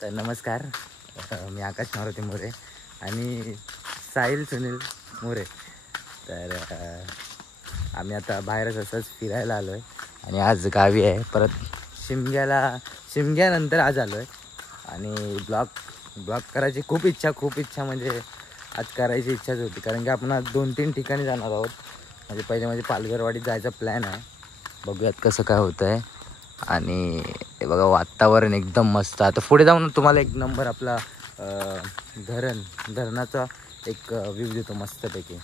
तर नमस्कार, मी आकाश मारुती मोरे आणि साहिल सुनील मोरे. तर आम्ही आता बाहेरच असंच फिरायला आलो आहे आणि आज गावी आहे. परत शिमग्यानंतर आज आलो आहे आणि ब्लॉग करायची खूप इच्छा म्हणजे आज करायची इच्छाच होती. कारण की आपण आज 2-3 ठिकाणी जाणार आहोत. म्हणजे पहिले म्हणजे पालघरवाडीत जायचा प्लॅन आहे. बघूयात कसं काय होतं आहे. आणि हे बघा वातावरण एकदम मस्त. आता पुढे जाऊन तुम्हाला एक नंबर आपला धरणाचा एक व्ह्यू देतो मस्तपैकी.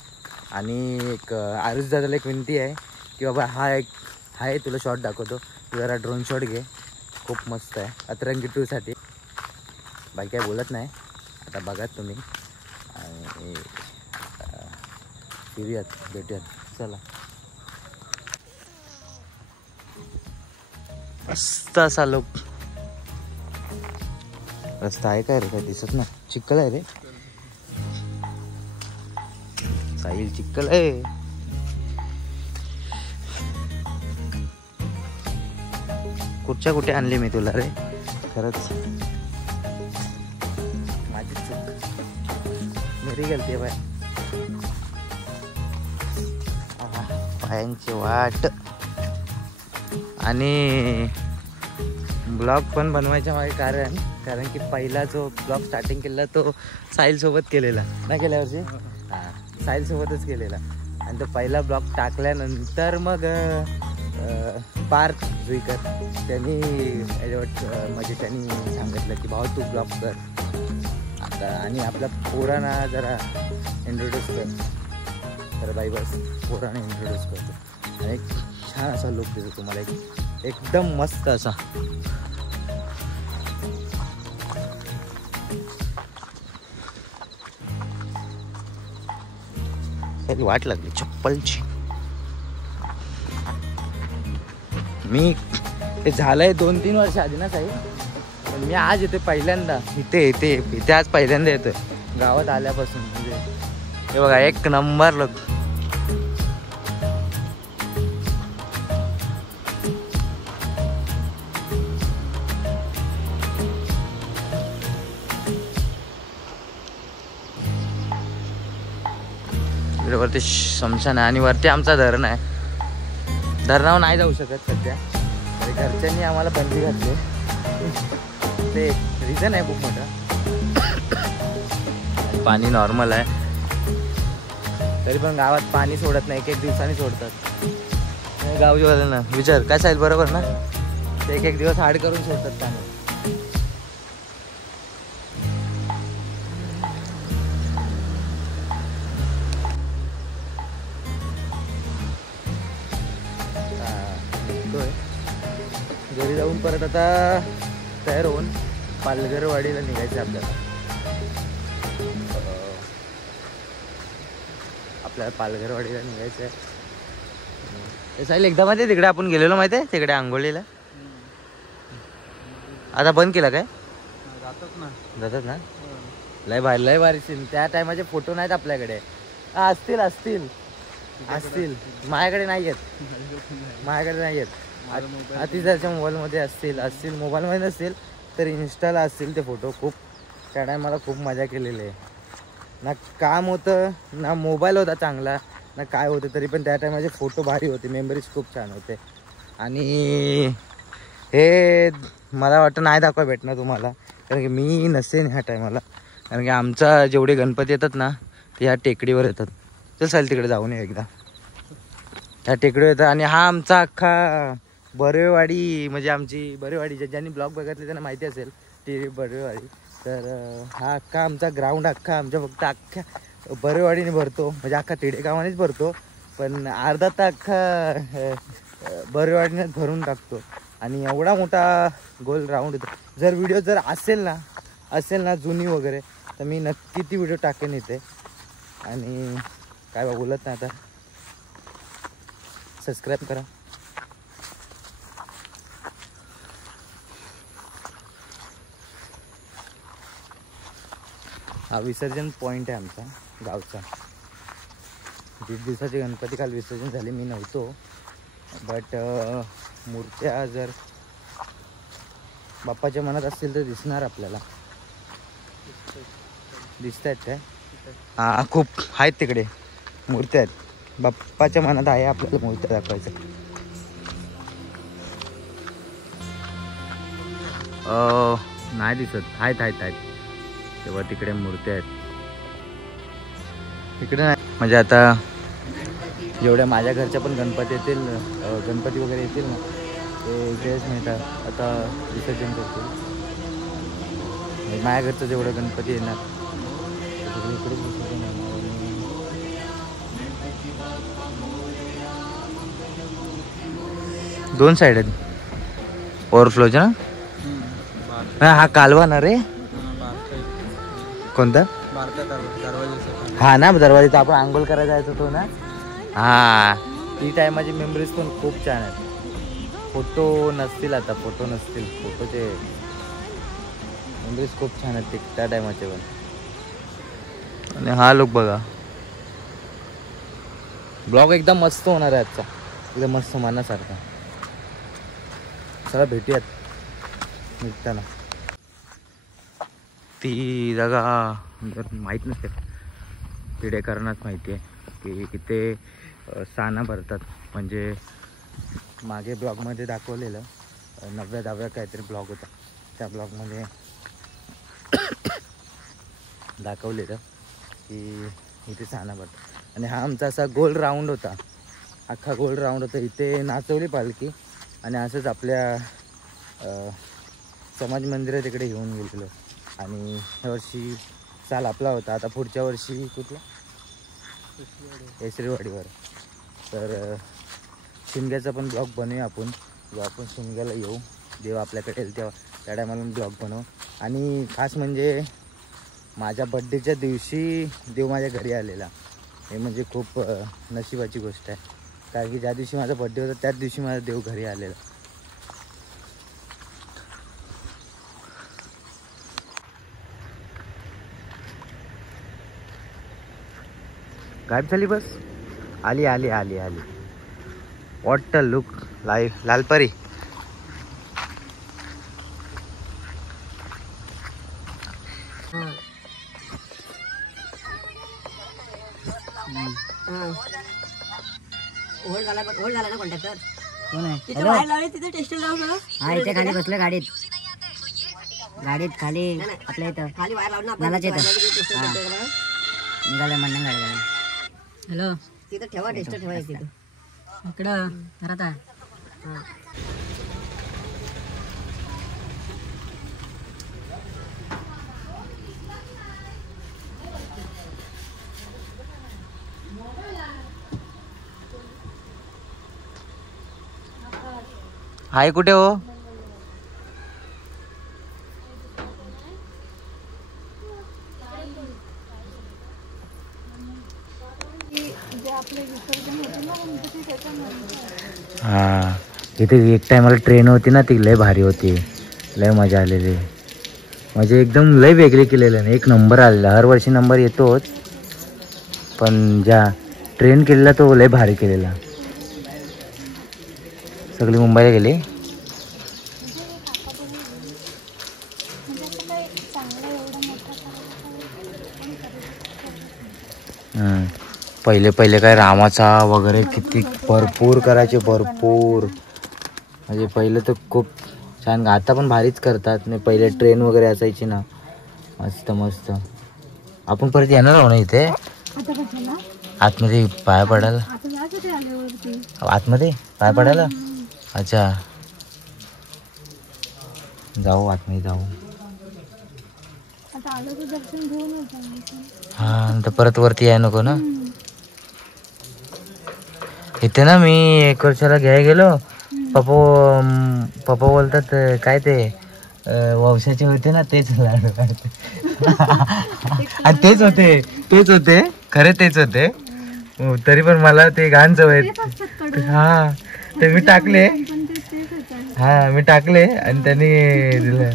आणि एक आरुष दादाला एक विनंती आहे की बाबा हा आहे तुला शॉट दाखवतो, तू जरा ड्रोन शॉट घे, खूप मस्त आहे अतरंगी 2साठी. बाकी काय बोलत नाही, आता बघा तुम्ही आणि भेटूयात. चला. मस्त असा लोक रस्ता आहे काय रे, काय दिसत ना, चिखल आहे रे साहिल, चिखल आहे. कुठे आणली मी तुला रे, खरंच माझी चूक, मेरी गलती आहे. पायांची वाट. आणि ब्लॉग पण बनवायच्या मागे कारण की पहिला जो ब्लॉग स्टार्टिंग केलेला तो साहिलसोबत केलेला ना, गेल्या वर्षी साहिलसोबतच केलेला. आणि तो पहिला ब्लॉग टाकल्यानंतर मग पार्थ जुईकर त्यांनी म्हणजे त्यांनी सांगितलं की भाऊ तू ब्लॉग कर आता आणि आपल्या पोरांना जरा इंट्रोड्यूस कर. तर बाई बस पोरांना इंट्रोड्यूस करतो आणि एक छान असा लुक देतो तुम्हाला, एकदम मस्त असा. वाट लागली चप्पलची. मी ते झालंय 2-3 वर्ष आधी ना साहेब, पण मी आज येते पहिल्यांदा इथे आज पहिल्यांदा येतोय गावात आल्यापासून. म्हणजे हे बघा एक नंबर लोक. वरती शमशान आहे आणि वरती आमचा धरण आहे. धरणावर नाही जाऊ शकत सध्या, घरच्यांनी आम्हाला बंदी घातली. ते रिझन आहे खूप मोठा. पाणी नॉर्मल आहे तरी पण गावात पाणी सोडत नाही, एक दिवसांनी सोडतात. गावची वाल्यांना विचार काय साहेब, बरोबर ना, ते एक दिवस हाड करून सोडतात पाणी. घरी जाऊन परत आता तयार होऊन पालघरवाडीला निघायचं आपल्याला पालघरवाडीला निघायचं आहे. साहिल एकदा माहिती तिकडे आपण गेलेलो माहिती आहे, तिकडे आंघोळीला आता बंद केला काय? जातात ना. लय भारी सीन. त्या टायमाचे फोटो नाहीत आपल्याकडे. असतील माझ्याकडे नाही आहेत. अतिथाच्या मोबाईलमध्ये असतील मोबाईलमध्ये नसतील तर इन्स्टाला असतील ते फोटो. खूप त्या टायमाला खूप मजा केलेली आहे. ना काम होतं ना मोबाईल होता चांगला ना काय होतं, तरी पण त्या टायमाचे फोटो भारी होते, मेमरीज खूप छान होते. आणि हे मला वाटतं नाही दाखवा भेटणार तुम्हाला, कारण की मी नसेन ह्या टायमाला. कारण की आमचा जेवढे गणपती येतात ना ते ह्या टेकडीवर येतात. चल साहिल तिकडे जाऊन ये एकदा. ह्या टेकडीवर येतात आणि हा आमचा अख्खा बरेवाडी, म्हणजे आमची बरेवाडी, ज्यांनी ब्लॉग बघितले त्यांना माहिती असेल ती बरेवाडी. तर हा अख्खा आमचा ग्राउंड आमच्या फक्त अख्ख्या बरेवाडीने भरतो, म्हणजे अख्खा तिडेगावानेच भरतो, पण अर्धा तर अख्खा बरेवाडीनेच भरून टाकतो. आणि एवढा मोठा गोल राऊंड येतो. जर व्हिडिओ जर असेल ना जुनी वगैरे तर मी नक्की ती व्हिडिओ टाकेन इथे. आणि काय बोलत नाही आता, सबस्क्राईब करा. हा विसर्जन पॉईंट आहे आमचा गावचा. 1.5 दिवसाची गणपती काल विसर्जन झाले, मी नव्हतो. बट मूर्त्या जर बाप्पाच्या मनात असतील तर दिसणार आपल्याला. दिसत आहेत काय? हा खूप आहेत तिकडे मूर्त्या आहेत. बाप्पाच्या मनात आहे आपल्याला मूर्त्या दाखवायचं. नाही दिसत. आहेत आहेत आहेत तेव्हा तिकडे मूर्त्या आहेत. तिकडे नाही म्हणजे आता जेवढ्या माझ्या घरच्या पण गणपती येतील, गणपती वगैरे येतील ना, ते इकडेच मिळतात. आता विसर्जन करतो. माझ्या घरचं जेवढं गणपती येणार इकडेच विसर्जन होणार. 2 साईड आहेत ओव्हरफ्लोच्या. हा कालवा ना रे. कोणता? हा ना, दरवाजा आपण आंघोळ करायला जायचं तो ना. हा ती टायमाची मेमरीज पण खूप छान आहेत. फोटो नसतील आता, फोटोचे मेमरीज खूप छान आहेत त्या टायमाचे पण. आणि हा लोक बघा, ब्लॉग एकदम मस्त होणार आहे आजचा, एकदम मस्त मनासारखा. चला भेटूयात निघताना. ती जागा माहीत नसेल, तिडेकरांनाच माहिती आहे की इथे साना भरतात. म्हणजे मागे ब्लॉगमध्ये दाखवलेलं 9व्या-10व्या काहीतरी ब्लॉग होता, त्या ब्लॉगमध्ये दाखवलेलं की इथे साना भरतात. आणि हा आमचा असा गोल राऊंड होता, अख्खा गोल राऊंड होता. इथे नाचवली पालखी आणि असंच आपल्या समाज मंदिर तिकडे घेऊन गेलेलो. आणि ह्या वर्षी साल आपला होता, आता पुढच्या वर्षी कुठला केसरीवाडीवर. तर शिमग्याचा पण ब्लॉग बनवूया आपण, जेव्हा आपण शिमग्याला येऊ, देव आपल्याकडे येईल तेव्हा त्या टायमाला ब्लॉग बनवू. आणि खास म्हणजे माझ्या बड्डेच्या दिवशी देव माझ्या घरी आलेला, हे म्हणजे खूप नशिबाची गोष्ट आहे. कारण की ज्या दिवशी माझा बड्डे होता त्याच दिवशी माझा देव घरी आलेला. गायब झाली बस. आली आली आली आली. What a look. Lalpari. Hold झाला ना कॉन्टॅक्टर. कोण आहे? तिथे बाहेर लावले, तिथे टेस्टर लावलं ना. हा इथे खाली बसलं गाडीत खाली आपल्या इथं खाली बाहेर लावलं ना आपण. मलाच येतं. टेस्टर निघालं मंडण गाडी. हॅलो, तिथे ठेवा, टेस्टर ठेवायचं तिथं. इकडं घरात आहे. हाय कुठे हो? हा इथे एक टायमाला ट्रेन होती ना, ती लय भारी होती, लय मजा आलेली. म्हणजे एकदम लय वेगळे केलेलं ना, एक नंबर आलेला. हर वर्षी नंबर येतोच, पण ज्या ट्रेन केलेला तो लय भारी केलेला. सगळी मुंबईला गेली. पहिले काय रामाचा वगैरे किती भरपूर करायचे, भरपूर. म्हणजे पहिले तर खूप छान, आता पण भारीच करतात. नाही पहिले ट्रेन वगैरे असायची ना, मस्त मस्त. आपण परत येणार आहो ना इथे आतमध्ये पाय पडायला. आतमध्ये पाय पडायला. अच्छा जाऊ आतमध्ये जाऊ. हा नंतर परत वरती याय नको ना. इथे ना मी 1 वर्षाला घ्यायला गेलो, पप्पा बोलतात काय ते वंशाचे होते ना तेच लाडू. आणि तेच होते खरे तेच होते. तरी पण मला ते घाण सवय. हा ते मी टाकले आणि त्यांनी दिलं.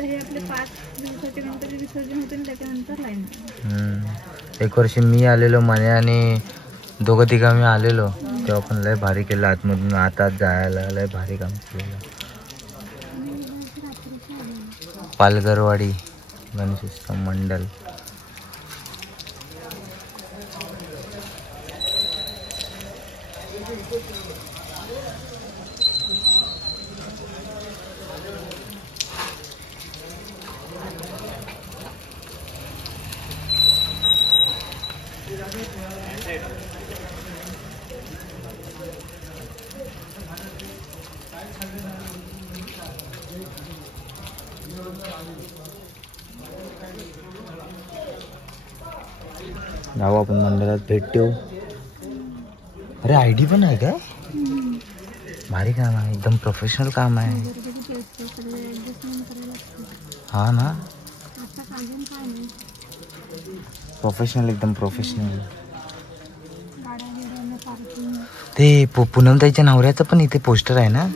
आता हे आपले 5 दिवसाचे गणपती विसर्जन होते आणि त्याच्यानंतर लाईन. एक वर्षी मी आलेलो मने आणि दोघं तिघं मी आलेलो तेव्हा पण लय भारी केलं आतमधून आतात जायला लय भारी काम केलेलं. पालघरवाडी गणेशोत्सव मंडळ. जाऊ आपण मंदिरात भेट देऊ. अरे आयडी पण आहे का? भारी काम आहे एकदम प्रोफेशनल काम आहे. हा ना प्रोफेशनल एकदम प्रोफेशनल. ते पूनमताईच्या नवऱ्याचं पण इथे पोस्टर आहे ना?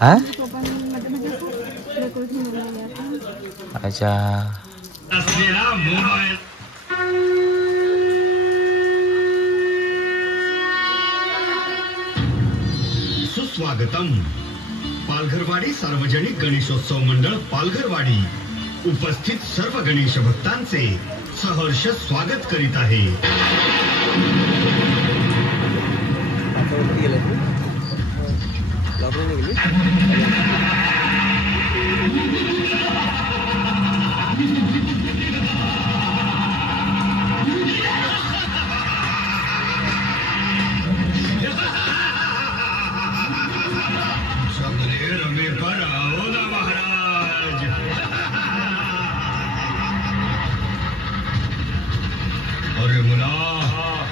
हा अच्छा. सुस्वागतम. पालघरवाडी सार्वजनिक गणेशोत्सव मंडळ पालघरवाडी उपस्थित सर्व गणेश भक्तांचे सहर्ष स्वागत करीत आहे.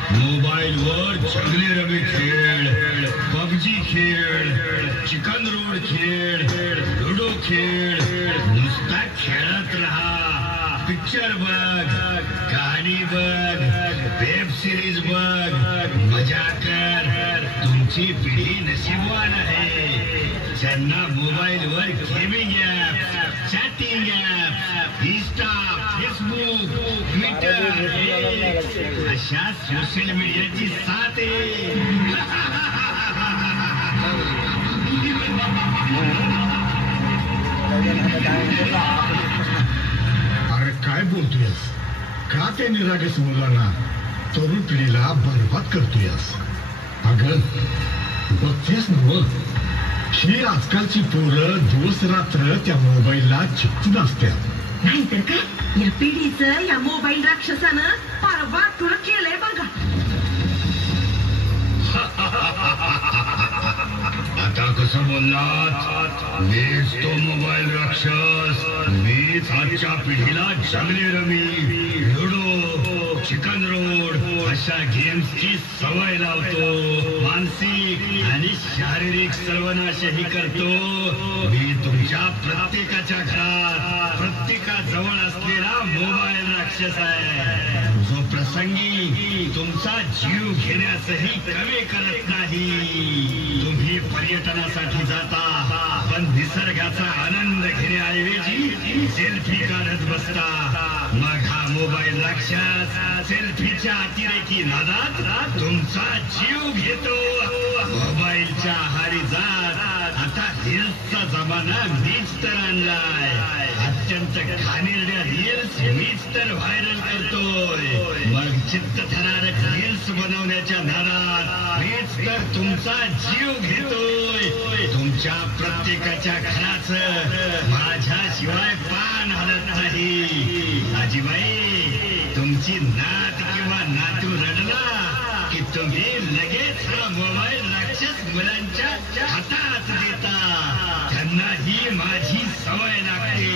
मोबाईल वर जंगली रमी खेळ, पबजी खेळ, चिकन रोड खेळ, लुडो खेळ, नुसता खेळत राहा. पिक्चर बघ, गाणी बघ, वेब सिरीज बघ, मजा कर. तुमची पिढी नशीबवान आहे ज्यांना मोबाईल वर gaming app, chatting app, Insta, Facebook, Twitter अशा सोशल मीडियाची साथ आहे. अरे काय बोलतोयस? का ते निरागस मुलांना तरुण पिढीला बरबाद करतोयस? अगं बघतेस ना ही आजकालची पोरं दिवस रात्र त्या मोबाईलला चिपटून असतात. नाहीतर काय या पिढीचं या मोबाईल राक्षसानं फार वाटून केलंय बघा. आता कसं बोललात? मीच तो मोबाईल राक्षस. मीच आजच्या पिढीला जंगली रमी, लुडो, चिकन रोड अशा गेम्सची सवय लावतो. मानसिक आणि शारीरिक सर्वनाशही करतो. मी तुमच्या प्रत्येकाच्या घरात, प्रत्येकाजवळ असलेला मोबाईल राक्षस आहे जो प्रसंगी तुमचा जीव घेण्यासही कमी करत नाही. तुम्ही पर्यटनासाठी जाता पण निसर्गाचा आनंद घेण्याऐवजी सेल्फी काढत बसता. मग हा मोबाईल राक्षस सेल्फीच्या अतिरेकी नादात तुमचा जीव घेतो. मोबाईलच्या आहारी जात आता रील्सचा जमाना मीच तर आणलाय. अत्यंत घाणेरड्या रील्स मीच तर व्हायरल करतोय. मग चित्तथरारक रील्स बनवण्याच्या नादात मीच तर तुमचा जीव घेतोय. तुमच्या प्रत्येकाच्या घराचं माझ्याशिवाय पान हलत नाही. आजीबाई तुमची नात किंवा नातू रडला की तुम्ही लगेच हा मोबाईल राक्षस मुलांच्या हातात देता. त्यांना ही माझी सवय लागते.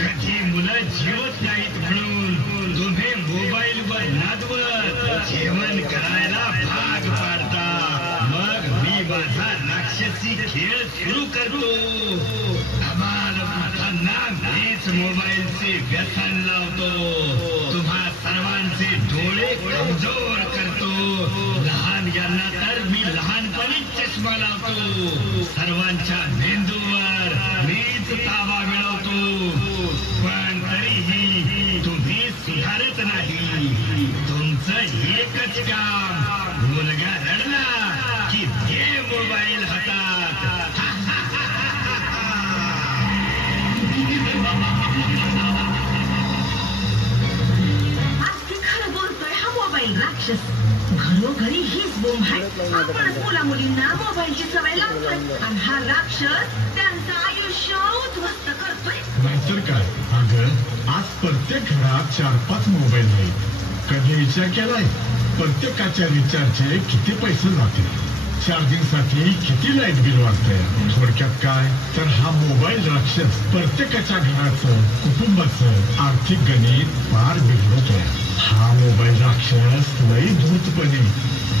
कधी मुलं जेवत नाहीत म्हणून तुम्ही मोबाईलवर नादवत जेवण करायला भाग पाडता. मग मी माझा राक्षसी खेळ सुरू करतो. मीच मोबाईलचे व्यसन लावतो. तुम्हा सर्वांचे डोळे कमजोर करतो. लहान यांना तर मी लहानपणीच चष्मा लावतो. सर्वांच्या मेंदूवर मीच ताबा मिळवतो. पण तरीही तुम्ही सुधारत नाही. तुमचं एकच काम, मुलगा रडला की घे मोबाईल हातात. आज ते खरं बोलतोय हा मोबाईल राक्षस. घरोघरी हीच बोंब आहे. आपणच मुला मुलींना मोबाईलची सवय लावतोय आणि हा राक्षस त्यांचं आयुष्य उद्ध्वस्त करतोय. नाहीतर काय. अगं आज प्रत्येक घरात 4-5 मोबाईल आहेत. कधी विचार केलाय प्रत्येकाच्या रिचार्जचे किती पैसे जातील? चार्जिंग साठी किती लाईट बिल वाढतंय? थोडक्यात काय तर हा मोबाईल राक्षस प्रत्येकाच्या घराचं, कुटुंबाचं आर्थिक गणित फार बिघडवतोय. हा मोबाईल राक्षस लई धूर्तपणे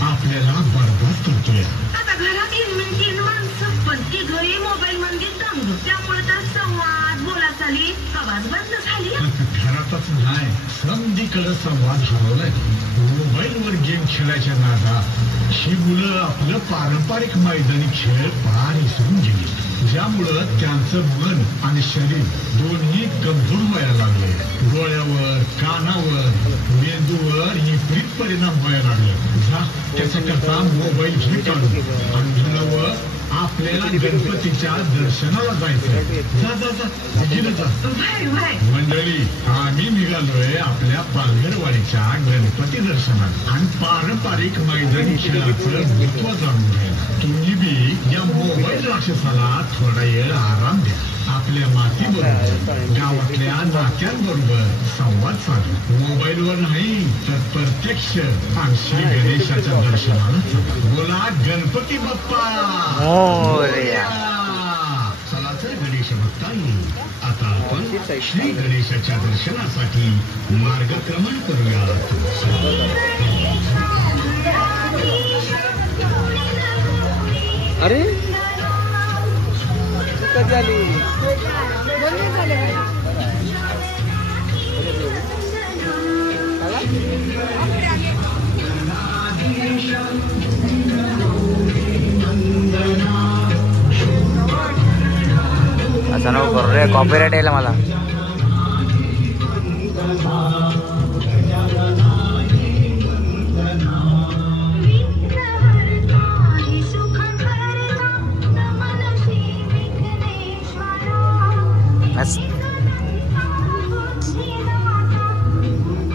आपल्याला बरबाद करतोय. आता घरात 3 माणसं पण ती घरी मोबाईल मध्ये दंग. त्यामुळे तर संवाद बोला चाली आवाज बंद झाली. घरातच नाही, समधीकडे संवाद हरवलाय. मोबाईलवर गेम खेळायच्या नादात ही मुलं आपलं पारंपरिक मैदानी खेळ पार विसरून गेली. ज्यामुळं त्यांचं मन आणि शरीर दोन्ही गंभीर व्हायला लागले. डोळ्यावर, कानावर, मेंदूवर विपरीत परिणाम व्हायला लागले. त्याच्याकरता मोबाईल घे काढून आणि मुलावर आपल्याला गणपतीच्या दर्शनाला जायचं. जा. मंडळी, आम्ही निघालोय आपल्या पालघरवाडीच्या गणपती दर्शनात आणि पारंपरिक मैदानी खेळाचं महत्व जाणून घ्यायला. तुम्ही बी या मोबाईल राक्षसाला थोडा वेळ आराम द्या. आपल्या मातीबरोबर, गावातल्या नात्यांबरोबर संवाद साधा. मोबाईलवर नाही तर प्रत्यक्ष श्री गणेशाच्या दर्शनाला बोला गणपती बाप्पा. चला तर गणेश भक्तांनी आता आपण श्री गणेशाच्या दर्शनासाठी मार्गक्रमण करूया. अरे कधी आली? असं नको करू रे, कॉपीराइट यायला मला.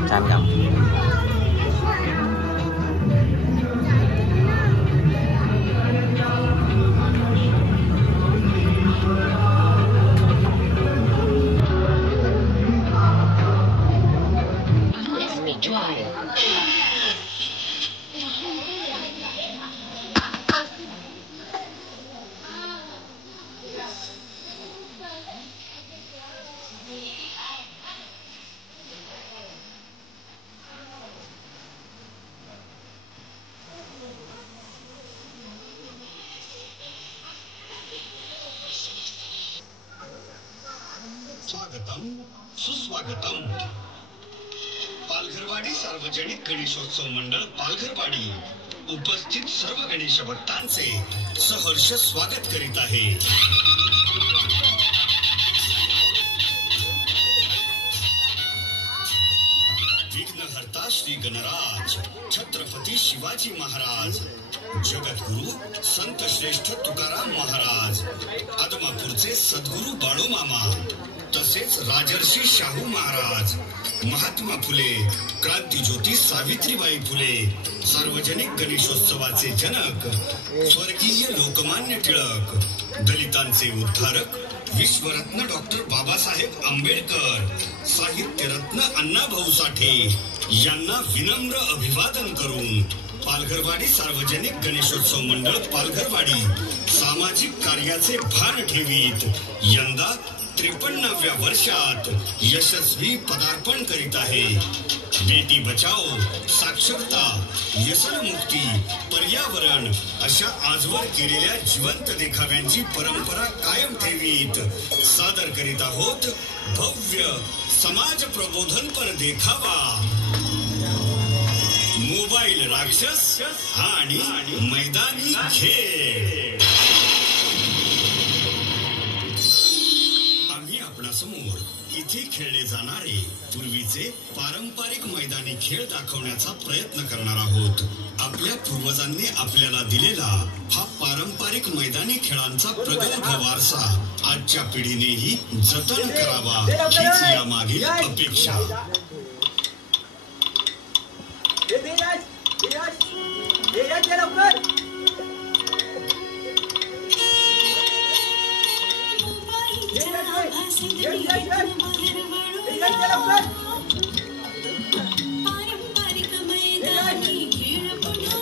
छान काम. स्वागतम सुस्वागतम. पालघरवाडी सार्वजनिक गणेशोत्सव मंडळ पालघरवाडी उपस्थित सर्व गणेश भक्तांचे सहर्ष स्वागत करीत आहे. विघ्नहर्ता श्री गणराज छत्रपती शिवाजी महाराज, जगद्गुरु संत श्रेष्ठ तुकाराम महाराज, आदमापूरचे सद्गुरु बाळूमामा, तसेच राजर्षी शाहू महाराज, महात्मा फुले, क्रांतिज्योती सावित्रीबाई फुले, सार्वजनिक गणेशोत्सवाचे जनक स्वर्गीय लोकमान्य टिळक, दलितांचे उद्धारक विश्वरत्न डॉक्टर बाबासाहेब आंबेडकर, साहित्यरत्न अण्णाभाऊ साठे यांना विनम्र अभिवादन करून पालघरवाडी सार्वजनिक गणेशोत्सव मंडळ पालघरवाडी सामाजिक कार्याचे भान ठेवीत यंदा 53व्या वर्षात यशस्वी पदार्पण करीत आहे. बेटी बचाओ, साक्षरता, व्यसनमुक्ती, पर्यावरण अशा आजवर केलेल्या जिवंत देखाव्यांची परंपरा कायम ठेवीत सादर करीत आहोत भव्य समाज प्रबोधनपर देखावा मोबाईल राक्षस आणि मैदानी खेळ. आम्ही आपणासमोर इथे खेळले जाणारे पूर्वीचे पारंपरिक मैदानी खेळ दाखवण्याचा प्रयत्न करणार आहोत. आपल्या पूर्वजांनी आपल्याला दिलेला हा पारंपरिक मैदानी खेळांचा प्रगल्भ वारसा आजच्या पिढीनेही जतन करावा हीच यामागील अपेक्षा. पारंपरिक मैदानी खेळ पुन्हा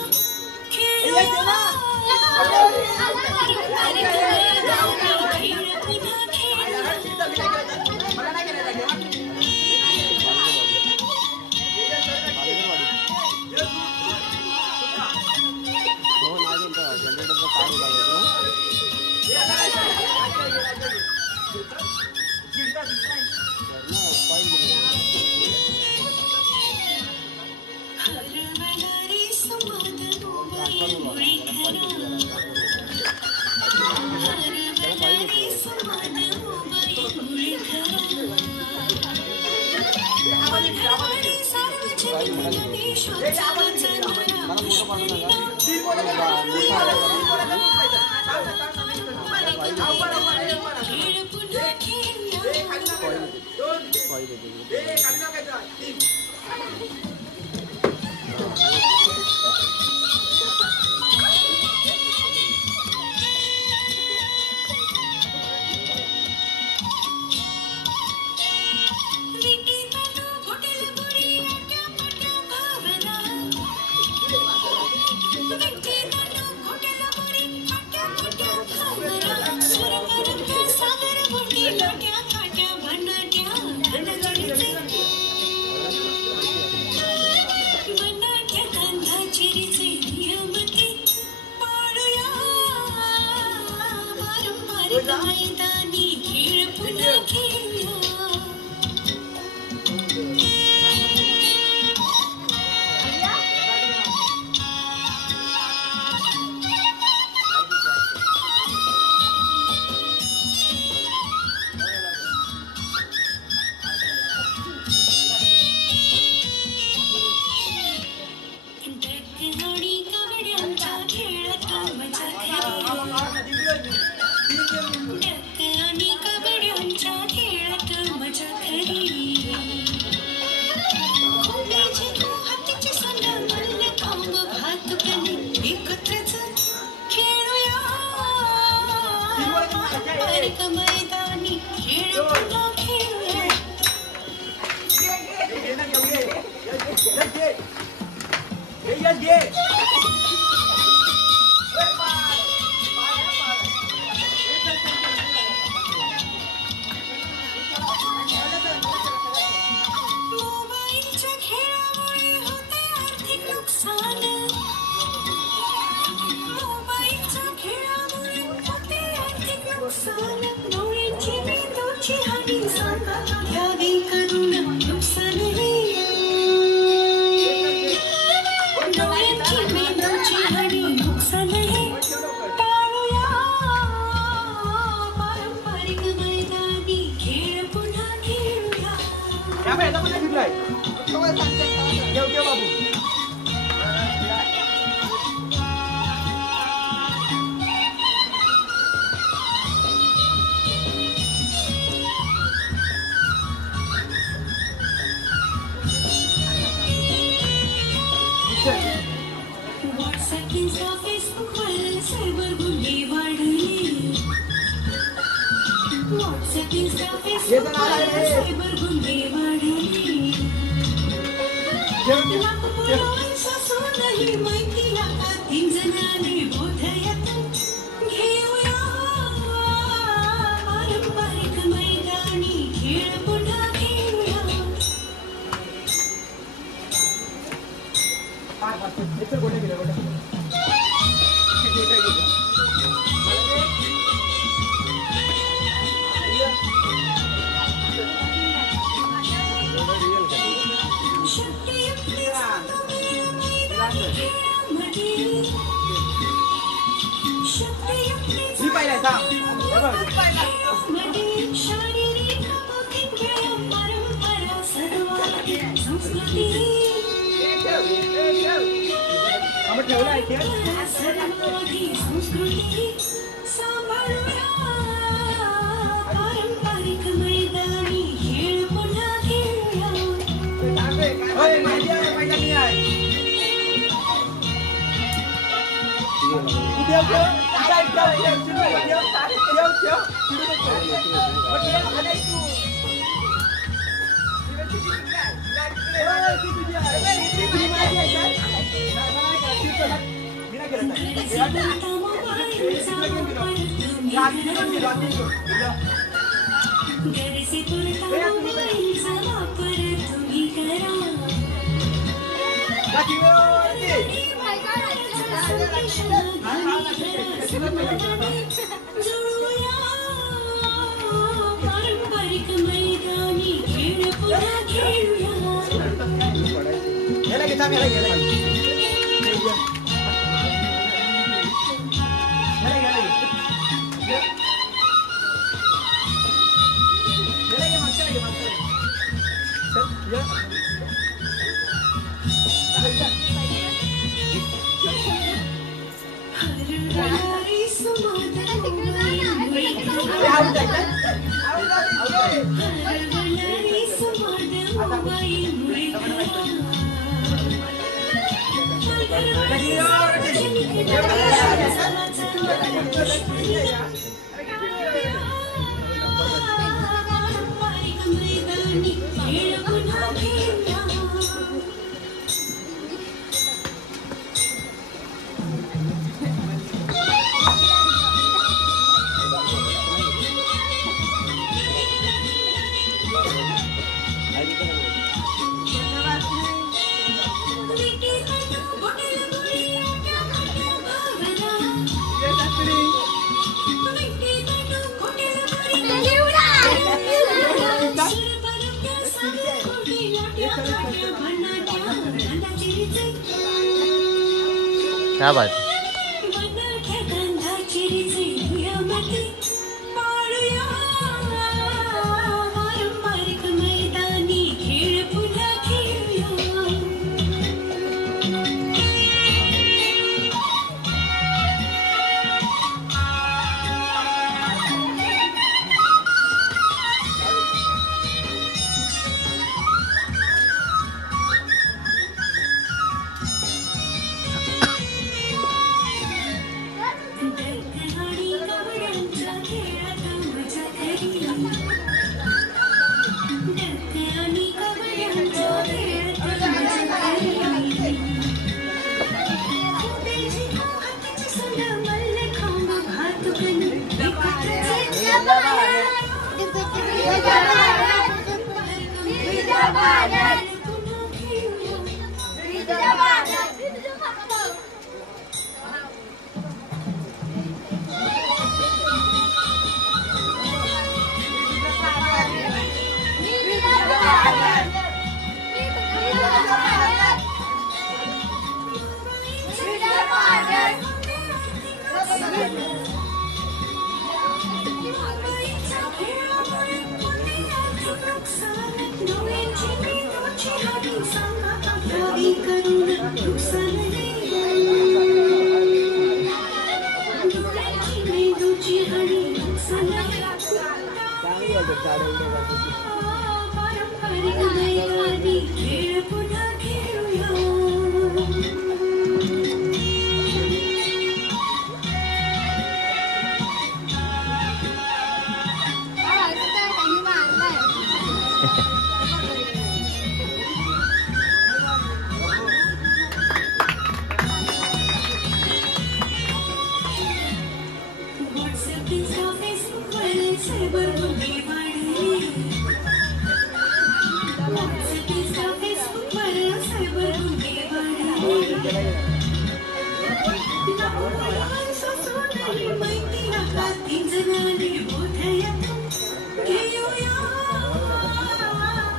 पारंपरिक मैदानी खेळ पुन्हा खेळूया. गरजे पुरता मोबाईलचा वापर तुम्ही करा. जुळूया पारंपरिक मैदानी खेळ पुन्हा खेळूया. हरणारी समाधान मैदानी खेळ पुन्हा खेळूया. क्या बात.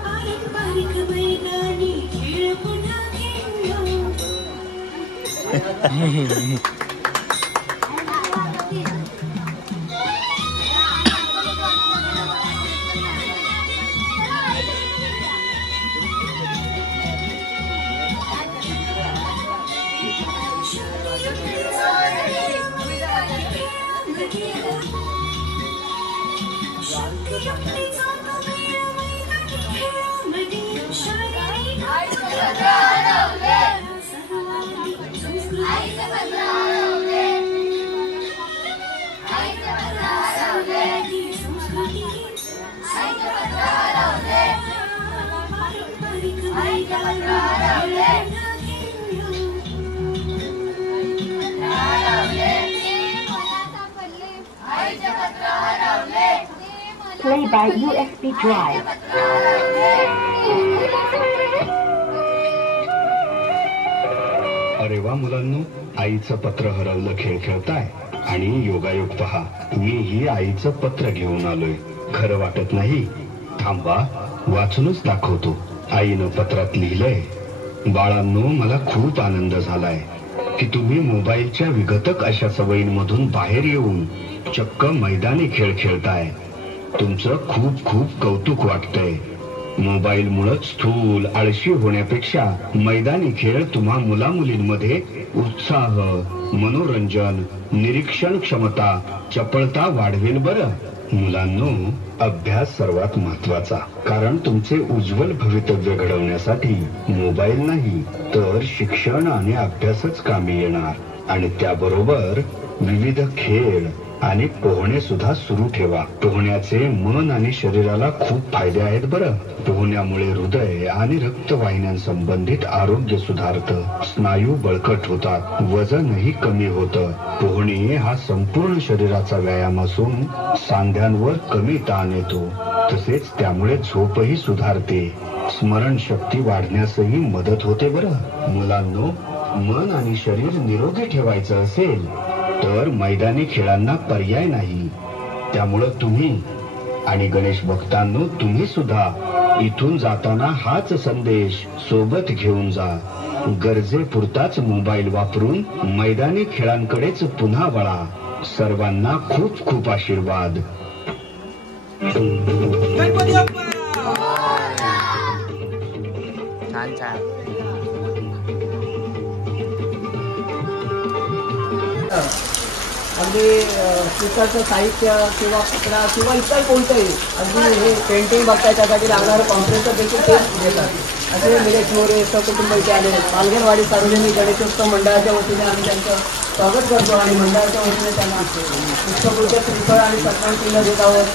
पारंपरिक मैदानी खेळ पुन्हा खेळूया. Play by USB drive. अरे वा मुलांनो, आईचं पत्र हरवलं खेळ खेळताय आणि योगायोग पहा, मीही आईचं पत्र घेऊन आलोय. खरं वाटत नाही? थांबा, वाचूनच दाखवतो. आईनं पत्रात लिहिलंय, बाळांनो, मला खूप आनंद झालाय की तुम्ही मोबाईलच्या विघातक अशा सवयींमधून बाहेर येऊन चक्क मैदानी खेळ खेळताय. तुमचं खूप खूप कौतुक वाटतंय. मोबाईलमुळे स्थूल आळशी होण्यापेक्षा मैदानी खेळ तुम्हा मुलामुलींमध्ये उत्साह, मनोरंजन, निरीक्षण क्षमता, चपळता वाढवेल. बरं मुलांनो, अभ्यास सर्वात महत्वाचा, कारण तुमचे उज्ज्वल भवितव्य घडवण्यासाठी मोबाईल नाही तर शिक्षण आणि अभ्यासच कामी येणार. आणि त्याबरोबर विविध खेळ आणि पोहणे सुद्धा सुरू ठेवा. पोहण्याचे मन आणि शरीराला खूप फायदे आहेत. बरं, पोहण्यामुळे हृदय आणि रक्तवाहिन्यांसंबंधित आरोग्य सुधारतं, स्नायू बळकट होतात, वजनही कमी होतं. पोहणे हा संपूर्ण शरीराचा व्यायाम असून सांध्यांवर कमी ताण येतो. तसेच त्यामुळे झोपही सुधारते, स्मरणशक्ती वाढण्यासही मदत होते. बरं मुलांनो, मन आणि शरीर निरोगी ठेवायचं असेल तर मैदानी खेळांना पर्याय नाही. त्यामुळं तुम्ही आणि गणेश भक्तांनो, तुम्ही सुद्धा इथून जाताना हाच संदेश सोबत घेऊन जा. गरजेपुरताच मोबाईल वापरून मैदानी खेळांकडेच पुन्हा वळा. सर्वांना खूप खूप आशीर्वाद. छान छान. अगदी स्पीकरचं साहित्य किंवा कपडा किंवा इतर कोणतंही अगदी हे पेंटिंग बघताय त्यासाठी लागणारं कॉन्फरन्सचं देखील ते घेतात. असे निलेश मोरे सहकुटुंब इथे आले. पालघरवाडी सार्वजनिक गणेशोत्सव मंडळाच्या वतीने आम्ही त्यांचं स्वागत करतो आणि मंडळाच्या वतीने त्यांना पुष्पगुच्छ श्रीफळ आणि सत्कार चिन्ह देत आहोत.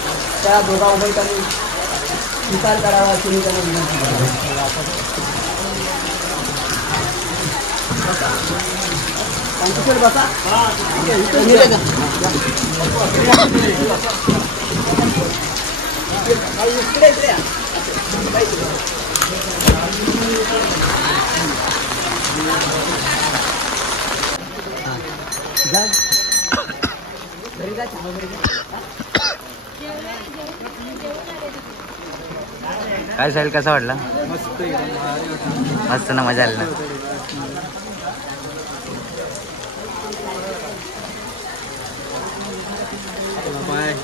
त्या दोघांवर त्यांनी स्वीकार करावा अशी मी त्यांना विनंती करतो. बसा. काय साहिल, कसा वाटला? मस्त ना, मजा आली ना. बाय.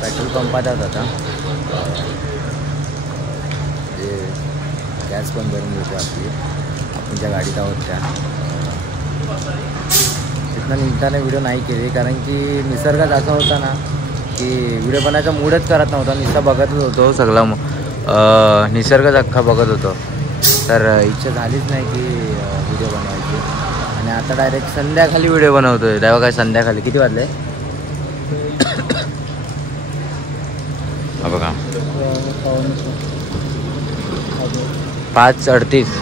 पेट्रोल पंपात होता. ते गॅस पण भरून घेतो आपली, आपण ज्या गाडीत आहोत त्या. तिथनं निघताना व्हिडिओ नाही केले, कारण की निसर्गात असा होता ना की व्हिडिओ बनायचा मूडच करत नव्हता. नुसता बघतच होतो, सगळा निसर्गच अख्खा बघत होतो. तर इच्छा झालीच नाही की व्हिडिओ बनवायची. आणि आता डायरेक्ट संध्याकाळी व्हिडिओ बनवतोय. तेव्हा काय संध्याकाळी किती वाजले बघा. 5:38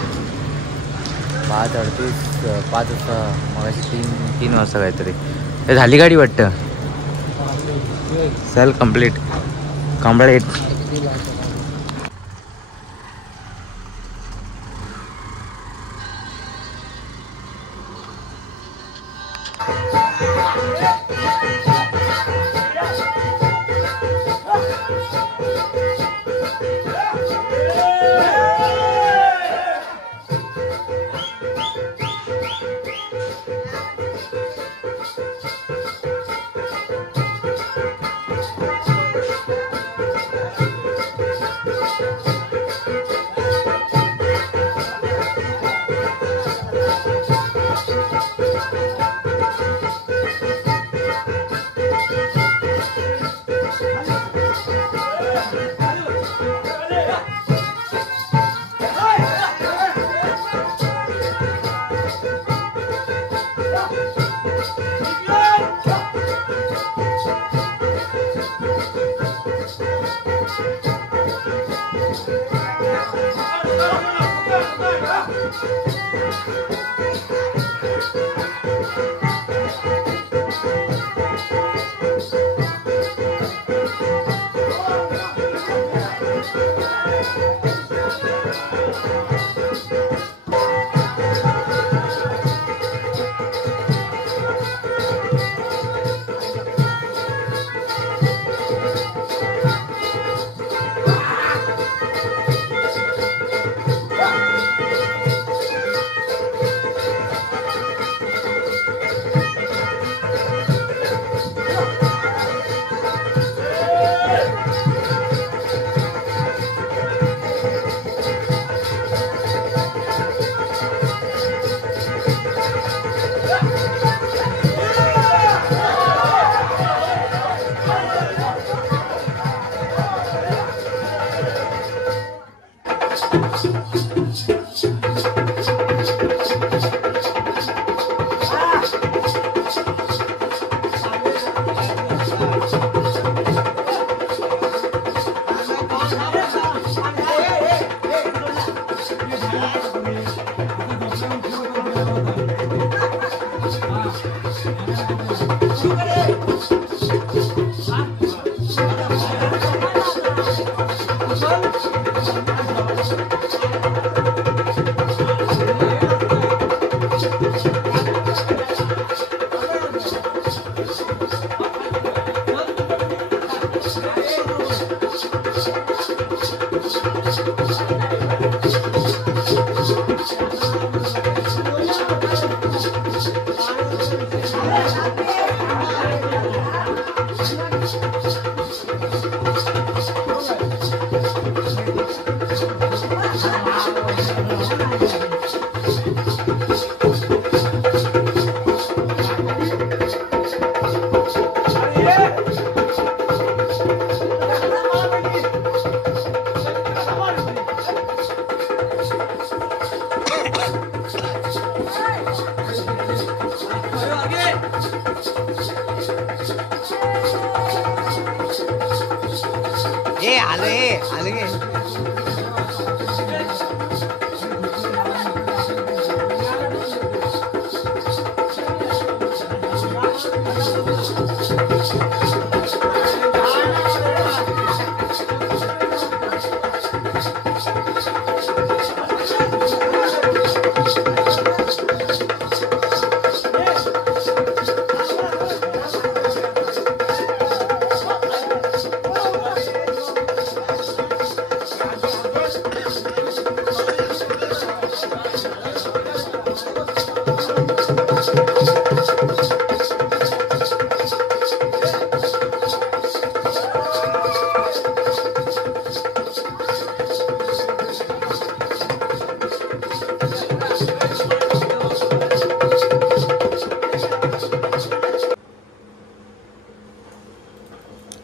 5 वाजता मगाशी 3 वाजता काहीतरी हे झाली गाडी वाटतं. चल कंप्लीट.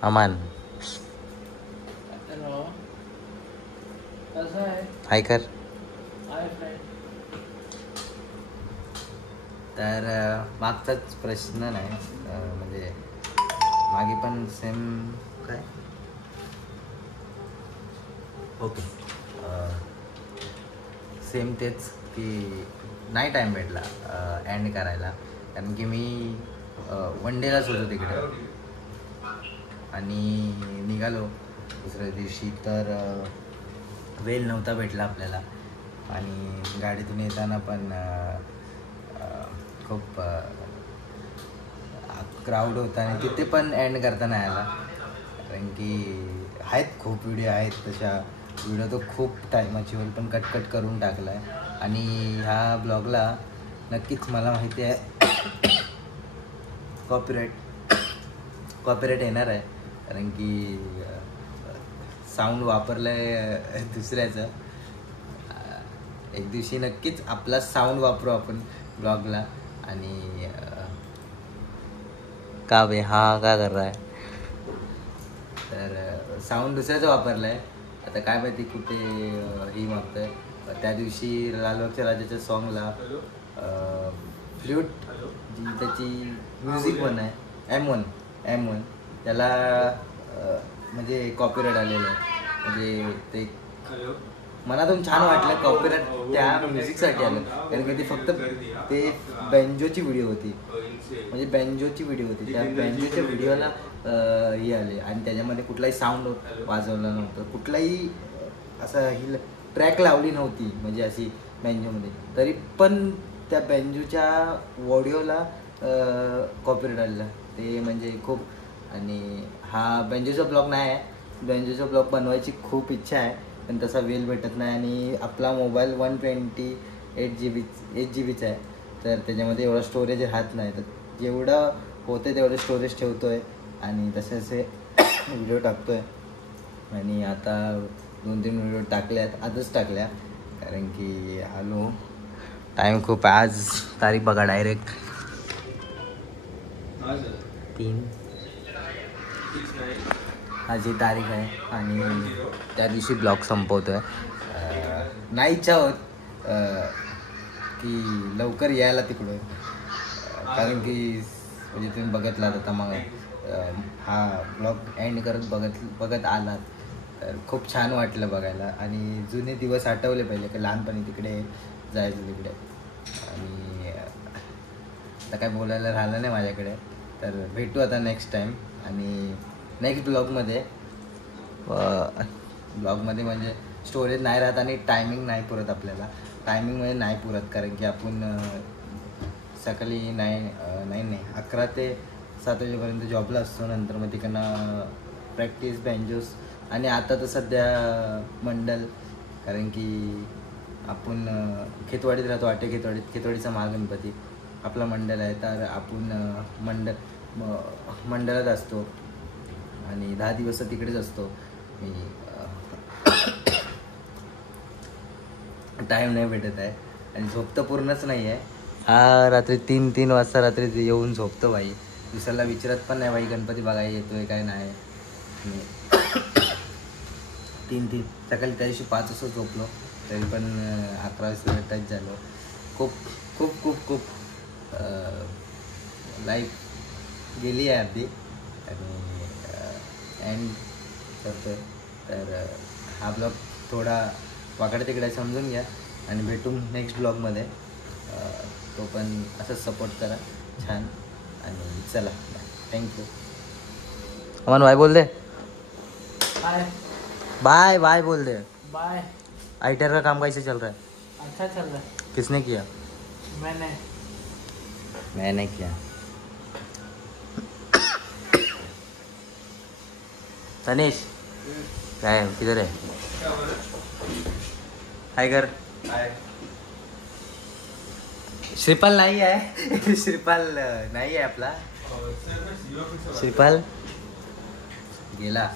अमान हाय कर. तर मागचाच प्रश्न नाही, म्हणजे मागे पण सेम काय ओके सेम तेच की नाही टाईम भेटला एंड करायला, कारण की मी वन डेलाच होतो तिकडे आणि निघालो दुसऱ्या दिवशी, तर वेळ नव्हता भेटला आपल्याला. आणि गाडीतून येताना पण खूप क्राऊड होता आणि तिथे पण एंड करता नाही आला, कारण की आहेत खूप व्हिडिओ आहेत तशा. व्हिडिओ तो खूप टायमाची होईल पण कट करून टाकला आहे. आणि ह्या ब्लॉगला नक्कीच मला माहिती आहे कॉपीराईट येणार आहे, कारण की साऊंड वापरलं आहे दुसऱ्याचं. एक दिवशी नक्कीच आपला साऊंड वापरू आपण ब्लॉगला. आणि का बे हा काय कर रहा आहे, तर साऊंड दुसऱ्याचं वापरलं आहे. आता काय माहिती कुठे ही मागतंय. त्या दिवशी लालबागच्या राजाच्या सॉन्गला फ्ल्यूट जी त्याची म्युझिक पण आहे M1 त्याला म्हणजे कॉपीराईट आलेलं आहे. म्हणजे ते मनातून छान वाटलं, कॉपीराईट त्या म्युझिकसाठी आलं, कारण की ते फक्त ते बँजोची व्हिडिओ होती, म्हणजे बँजोची व्हिडिओ होती. त्या बँजोच्या व्हिडिओला हे आले आणि त्याच्यामध्ये कुठलाही साऊंड वाजवला नव्हतं, कुठलाही असं ही ट्रॅक लावली नव्हती म्हणजे अशी बँजोमध्ये, तरी पण त्या बँजोच्या ऑडिओला कॉपीराईट आलेला. ते म्हणजे खूप. आणि हा बँजोचा ब्लॉग नाही आहे, बँजोचा ब्लॉग बनवायची खूप इच्छा आहे पण तसा वेळ भेटत नाही. आणि आपला मोबाईल 128 GB आहे, तर त्याच्यामध्ये एवढा स्टोरेज राहत नाही, तर जेवढं होते तेवढं स्टोरेज ठेवतो आहे आणि तसे व्हिडिओ टाकतो आहे. आणि आता 2-3 व्हिडिओ टाकल्यात, आजच टाकल्या, कारण की आलो टाईम खूप. आज तारीख बघा डायरेक्ट 3 आज ही तारीख आहे आणि त्या दिवशी ब्लॉग संपवतो आहे. नाही इच्छा होत की लवकर यायला तिकडं, कारण की म्हणजे तुम्ही बघितला आता मग हा ब्लॉग एंड करत बघत आलात तर खूप छान वाटलं बघायला. आणि जुने दिवस आठवले पहिले की लहानपणी तिकडे जायचं तिकडे. आणि आता काय बोलायला राहिलं नाही माझ्याकडे, तर भेटू आता नेक्स्ट टाईम. आणि नेक्स्ट ब्लॉगमध्ये म्हणजे स्टोरेज नाही राहत आणि टायमिंग नाही पुरत आपल्याला. टायमिंगमध्ये नाही पुरत, कारण की आपण सकाळी 11 ते 7 वाजेपर्यंत जॉबला असतो, नंतर मग तिकडनं प्रॅक्टिस बँजोस. आणि आता तर सध्या मंडल, कारण की आपण खेतवाडीत राहतो, खेतवाडीचा महागणपती आपला मंडल आहे, तर आपण मंडळात असतो आणि 10 दिवस तिकडेच असतो मी. टाईम नाही भेटत आहे आणि झोप तर पूर्णच नाही आहे. हा रात्री 3 वाजता रात्री येऊन झोपतो बाई, दुसऱ्याला विचारत पण नाही बाई गणपती बघायला येतोय काय नाही. 3 सकाळी त्या दिवशी 5 वाजता झोपलो, तरी पण 11 वाजता टच झालो. खूप खूप खूप खूप लाईफ गेली आहे अर्धी आणि एंड करतो. तर हा ब्लॉग थोडा वाकडे तिकडे समजून घ्या आणि भेटू नेक्स्ट ब्लॉगमध्ये. तो पण असंच सपोर्ट करा छान. आणि चला थँक्यू. अमन बाय बोल दे. बाय बोल दे. बाय. ITR का काम कैसे चल रहा है? अच्छा चल रहा है. किसने किया? मैंने किया. तनिष काय किधर है? हाय कर. श्रीपाल नाही आहे. श्रीपाल नाही आहे आपला. श्रीपाल गेला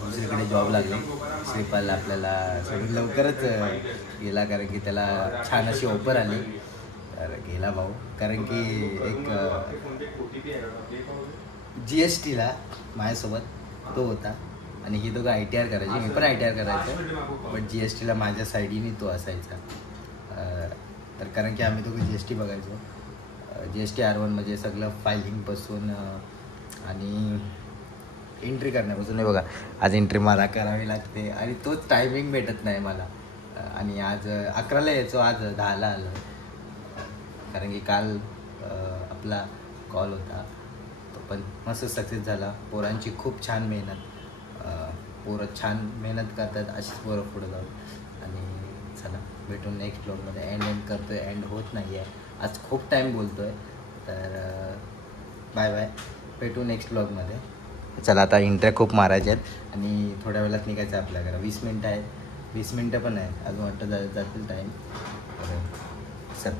दुसरीकडे जॉब लागली. श्रीपाल आपल्याला सगळं लवकरच गेला, कारण की त्याला छान अशी ऑफर आली, तर गेला भाऊ. कारण की एक GSTला माझ्यासोबत तो होता आणि ही दोघं ITR करायची, मी पण ITR करायचं, बट GSTला माझ्या साईडीने तो असायचा. तर कारण की आम्ही दोघं GST बघायचो. GST R1 म्हणजे सगळं फायलिंगपासून आणि एंट्री करण्यापासून हे बघा आज एंट्री मला करावी लागते आणि तोच टायमिंग भेटत नाही मला. आणि आज 11ला यायचो, आज 10ला आलो कारण की काल आपला कॉल होता तो पण मस्त सक्सेस झाला. पोरांची खूप छान मेहनत, पोरं छान मेहनत करतात, अशीच पोरं पुढं जाऊ. आणि चला भेटून नेक्स्ट ब्लॉगमध्ये. एंड करतोय, एंड होत नाही आहे आज, खूप टाईम बोलतो आहे. तर बाय बाय, भेटू नेक्स्ट ब्लॉगमध्ये. चला आता इंट्र्या खूप मारायच्या आहेत आणि थोड्या वेळात निघायचं आहे आपल्या घरा. 20 मिनटं आहेत, 20 मिनटं पण आहेत अजून वाटतं जातील टाईम. चल.